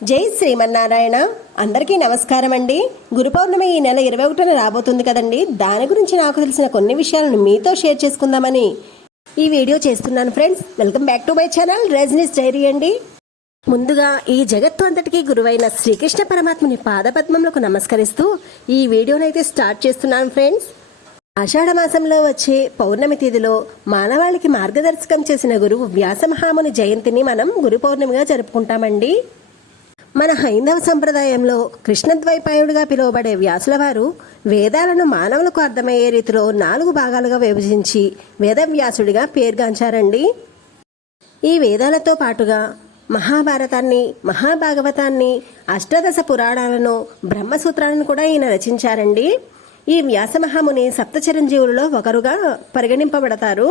జై శ్రీమన్నారాయణ. అందరికీ నమస్కారం అండి గురు పౌర్ణమి ఈ నెల ఇరవై ఒకటిన రాబోతుంది కదండి. దాని గురించి నాకు తెలిసిన కొన్ని విషయాలను మీతో షేర్ చేసుకుందామని ఈ వీడియో చేస్తున్నాను friends. Welcome back to my channel Rajani's diary అండి. ముందుగా ఈ జగత్తు అంతటికీ గురువైన శ్రీకృష్ణ పరమాత్మని పాదపద్మములకు నమస్కరిస్తూ ఈ వీడియోనైతే స్టార్ట్ చేస్తున్నాను ఫ్రెండ్స్. ఆషాఢ మాసంలో వచ్చే పౌర్ణమి తిథిలో మానవాళికి మార్గదర్శకం చేసిన గురువు వ్యాసమహాముని జయంతిని మనం గురు పౌర్ణమిగా జరుపుకుంటామండి. మన హైందవ సంప్రదాయంలో కృష్ణద్వైపాయుడిగా పిలువబడే వ్యాసుల వారు వేదాలను మానవులకు అర్థమయ్యే రీతిలో నాలుగు భాగాలుగా విభజించి వేదవ్యాసుడిగా పేర్గాంచారండి. ఈ వేదాలతో పాటుగా మహాభారతాన్ని మహాభాగవతాన్ని అష్టాదశ పురాణాలను బ్రహ్మసూత్రాలను కూడా ఈయన రచించారండి. ఈ వ్యాసమహాముని సప్తచిరంజీవులలో ఒకరుగా పరిగణింపబడతారు.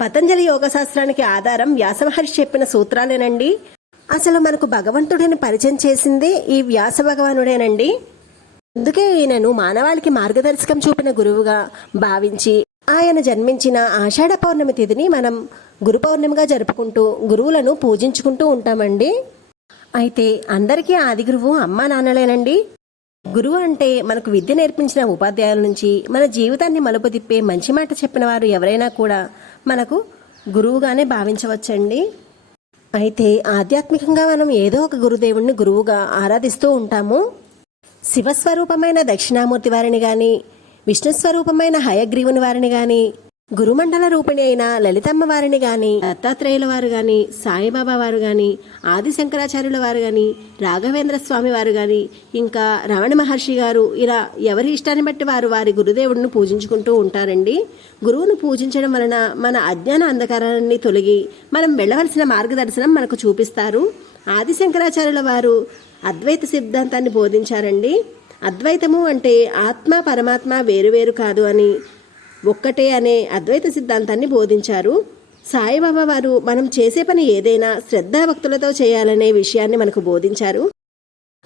పతంజలి యోగ శాస్త్రానికి ఆధారం వ్యాసమహర్షి చెప్పిన సూత్రాలేనండి. అసలు మనకు భగవంతుడిని పరిచయం చేసింది ఈ వ్యాస భగవానుడేనండి. అందుకే ఈయనను మానవాళికి మార్గదర్శకం చూపిన గురువుగా భావించి ఆయన జన్మించిన ఆషాఢ పౌర్ణమి తిథిని మనం గురు పౌర్ణమిగా జరుపుకుంటూ గురువులను పూజించుకుంటూ ఉంటామండి. అయితే అందరికీ ఆది గురువు అమ్మా నాన్నలేనండి. గురువు అంటే మనకు విద్య నేర్పించిన ఉపాధ్యాయుల నుంచి మన జీవితాన్ని మలుపు తిప్పే మంచి మాట చెప్పిన వారు ఎవరైనా కూడా మనకు గురువుగానే భావించవచ్చండి. అయితే ఆధ్యాత్మికంగా మనం ఏదో ఒక గురుదేవుణ్ణి గురువుగా ఆరాధిస్తూ ఉంటాము. శివస్వరూపమైన దక్షిణామూర్తి వారిని కానీ విష్ణు స్వరూపమైన హయగ్రీవుని వారిని కానీ గురుమండల రూపిణి అయిన లలితమ్మ వారిని గాని దత్తాత్రేయుల వారు గాని సాయిబాబా వారు గాని ఆది శంకరాచార్యుల వారు గాని రాఘవేంద్ర స్వామి వారు గాని ఇంకా రమణ మహర్షి గారు ఇలా ఎవరి ఇష్టాన్ని బట్టి వారు వారి గురుదేవుడిని పూజించుకుంటూ ఉంటారండి. గురువును పూజించడం వలన మన అజ్ఞాన అంధకారాన్ని తొలగి మనం వెళ్ళవలసిన మార్గదర్శనం మనకు చూపిస్తారు. ఆది శంకరాచార్యుల వారు అద్వైత సిద్ధాంతాన్ని బోధించారండి. అద్వైతము అంటే ఆత్మ పరమాత్మ వేరువేరు కాదు అని ఒక్కటే అనే అద్వైత సిద్ధాంతాన్ని బోధించారు. సాయిబాబా వారు మనం చేసే పని ఏదైనా శ్రద్ధాభక్తులతో చేయాలనే విషయాన్ని మనకు బోధించారు.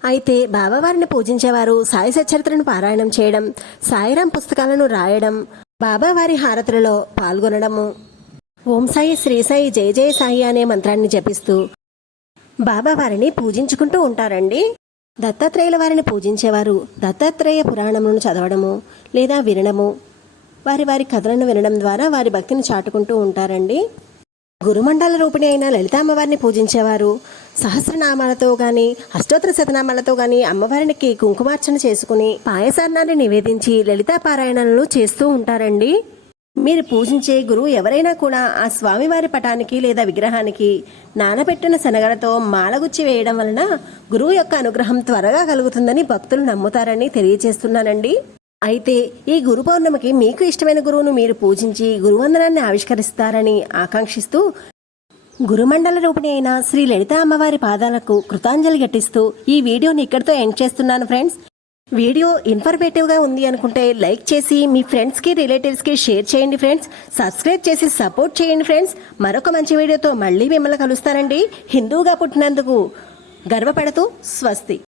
అయితే బాబావారిని పూజించేవారు సాయి సచరిత్రను పారాయణం చేయడం సాయిరాం పుస్తకాలను రాయడం బాబావారి హారతులలో పాల్గొనడము. ఓం సాయి శ్రీ సాయి జయ జయ సాయి అనే మంత్రాన్ని జపిస్తూ బాబా వారిని పూజించుకుంటూ ఉంటారండి. దత్తాత్రేయుల వారిని పూజించేవారు దత్తాత్రేయ పురాణములను చదవడము లేదా వినడము వారి వారి కథలను వినడం ద్వారా వారి భక్తిని చాటుకుంటూ ఉంటారండి. గురుమండల రూపిణి అయిన లలిత అమ్మవారిని పూజించేవారు. సహస్రనామాలతో గాని అష్టోత్తర శతనామాలతో గాని అమ్మవారికి కుంకుమార్చన చేసుకుని పాయసాన్నాన్ని నివేదించి లలితా పారాయణలను చేస్తూ ఉంటారండి. మీరు పూజించే గురువు ఎవరైనా కూడా ఆ స్వామివారి పటానికి లేదా విగ్రహానికి నానబెట్టిన శనగలతో మాలగుచ్చి వేయడం వలన గురువు యొక్క అనుగ్రహం త్వరగా కలుగుతుందని భక్తులు నమ్ముతారని తెలియజేస్తున్నానండి. అయితే ఈ గురు పౌర్ణమికి మీకు ఇష్టమైన గురువును మీరు పూజించి గురువందనాన్ని ఆవిష్కరిస్తారని ఆకాంక్షిస్తూ గురుమండల రూపిణి అయిన శ్రీ లలిత అమ్మవారి పాదాలకు కృతాంజలి ఘటిస్తూ ఈ వీడియోని ఇక్కడితో ఎండ్ చేస్తున్నాను ఫ్రెండ్స్. వీడియో ఇన్ఫర్మేటివ్గా ఉంది అనుకుంటే లైక్ చేసి మీ ఫ్రెండ్స్కి రిలేటివ్స్కి షేర్ చేయండి ఫ్రెండ్స్. సబ్స్క్రైబ్ చేసి సపోర్ట్ చేయండి ఫ్రెండ్స్. మరొక మంచి వీడియోతో మళ్ళీ మిమ్మల్ని కలుస్తానండి. హిందువుగా పుట్టినందుకు గర్వపడుతూ స్వస్తి.